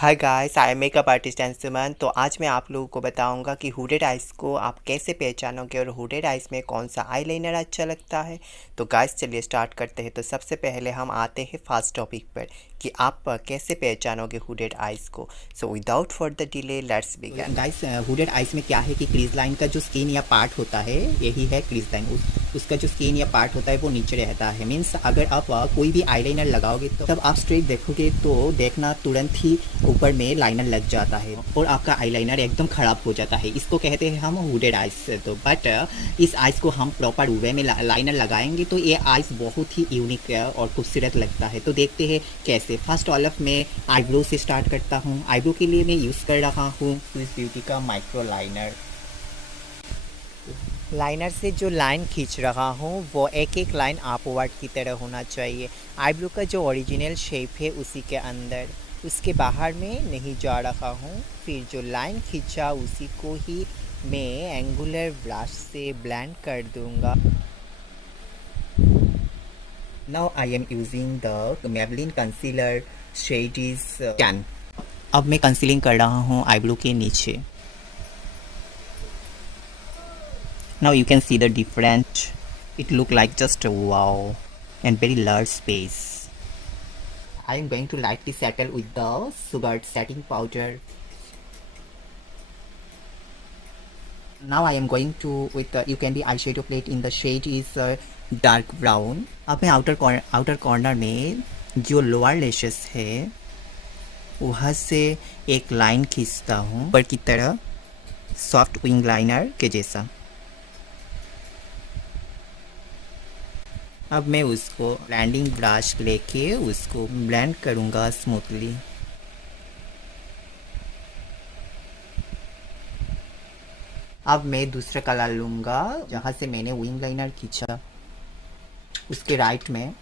Hi guys, I am makeup artist Anshuman. तो आज मैं आप लोगों को बताऊंगा कि हुडेड आइज़ को आप कैसे पहचानोगे और हुडेड आइज़ में कौन सा आईलाइनर अच्छा लगता है। तो गाइस चलिए स्टार्ट करते हैं। तो सबसे पहले हम आते हैं फर्स्ट टॉपिक पर कि आप कैसे पहचानोगे हुडेड आइज़ को। So without further delay let's begin. Guys hooded eyes में क्या है कि क्रीज लाइन का जो स्किन या पार्ट होता है यही है क्रीज लाइन। उसका जो स्किन या पार्ट होता है वो नीचे रहता है। मीन्स अगर आप कोई भी आईलाइनर लगाओगे तो तब आप स्ट्रेट देखोगे तो देखना तुरंत ही ऊपर में लाइनर लग जाता है और आपका आईलाइनर एकदम ख़राब हो जाता है। इसको कहते हैं हम हुडेड आइज। तो बट इस आइज को हम प्रॉपर वे में लाइनर लगाएंगे तो ये आइज बहुत ही यूनिक और खूबसूरत लगता है। तो देखते हैं कैसे। फर्स्ट ऑलफ में आईब्रो से स्टार्ट करता हूँ। आईब्रो के लिए मैं यूज़ कर रहा हूँ स्विस ब्यूटी का माइक्रो लाइनर। लाइनर से जो लाइन खींच रहा हूँ वो एक एक लाइन अपवर्ड की तरह होना चाहिए। आईब्रो का जो ओरिजिनल शेप है उसी के अंदर, उसके बाहर में नहीं जा रहा हूँ। फिर जो लाइन खींचा उसी को ही मैं एंगुलर ब्रश से ब्लेंड कर दूंगा। Now I am using the Maybelline concealer shade is tan. अब मैं कंसीलिंग कर रहा हूँ आईब्रो के नीचे। Now you can see the different. It look like just a wow and very large space. I am going to lightly settle with the sugar setting powder. Now I am going to with the you can be eyeshadow palette in the shade is dark brown. अब मैं outer corner में जो lower lashes है वहाँ से एक line खींचता हूँ ऊपर की तरह, सॉफ्ट विंग लाइनर के जैसा। अब मैं उसको ब्लेंडिंग ब्रश लेके उसको ब्लेंड करूँगा स्मूथली। अब मैं दूसरा कलर लूँगा जहाँ से मैंने विंग लाइनर खींचा, उसके राइट में।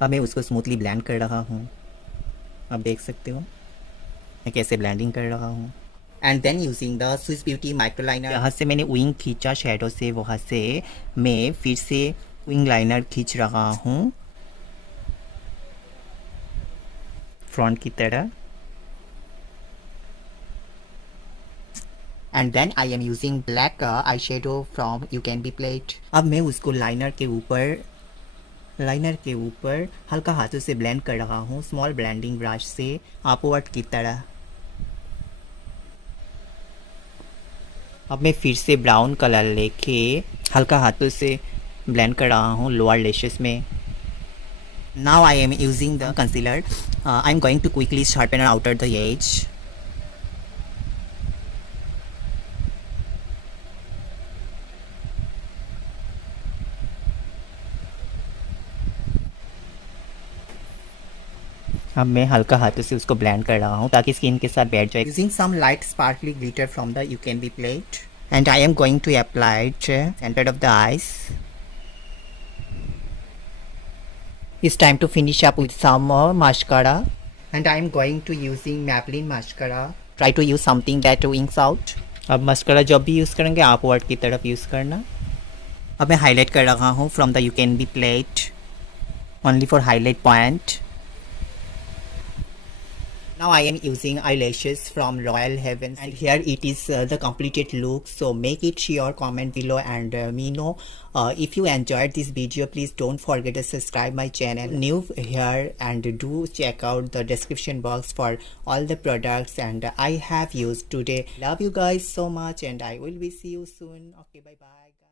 अब मैं उसको स्मूथली ब्लेंड कर रहा हूँ। अब देख सकते हो मैं कैसे ब्लेंडिंग कर रहा हूँ। And then using the Swiss beauty micro liner, यहाँ से मैंने विंग खींचा शेडो से, वहाँ से मैं फिर से विंग लाइनर खींच रहा हूँ फ्रंट की तरह। And then I am using black eye shadow from Ucanbe plate. अब मैं उसको लाइनर के ऊपर हल्का हाथों से ब्लेंड कर रहा हूँ स्मॉल ब्लेंडिंग ब्रश से अपवर्ड की तरह। अब मैं फिर से ब्राउन कलर लेके हल्का हाथों से ब्लेंड कर रहा हूँ लोअर लैशेस में। Now I am using the concealer. I am going to quickly sharpen outer the edge. अब मैं हल्का हाथों से उसको ब्लेंड कर रहा हूँ ताकि स्किन के साथ बैठ जाए। Using some light sparkly glitter from the Ucanbe plate and I am going to apply it centre of the eyes. It's time to finish up with some more mascara, and I am going to using Maybelline mascara. Try to use something that wings out. अब mascara जब भी use करेंगे आप word की तरफ use करना। अब मैं हाईलाइट कर रहा हूँ from the Ucanbe plate only for highlight point. Now I am using eyelashes from Royal Heavens, and here it is the completed look. So make it your comment below and me know if you enjoyed this video. Please don't forget to subscribe my channel new here, and do check out the description box for all the products and I have used today. Love you guys so much, and I will be see you soon. Okay, bye bye.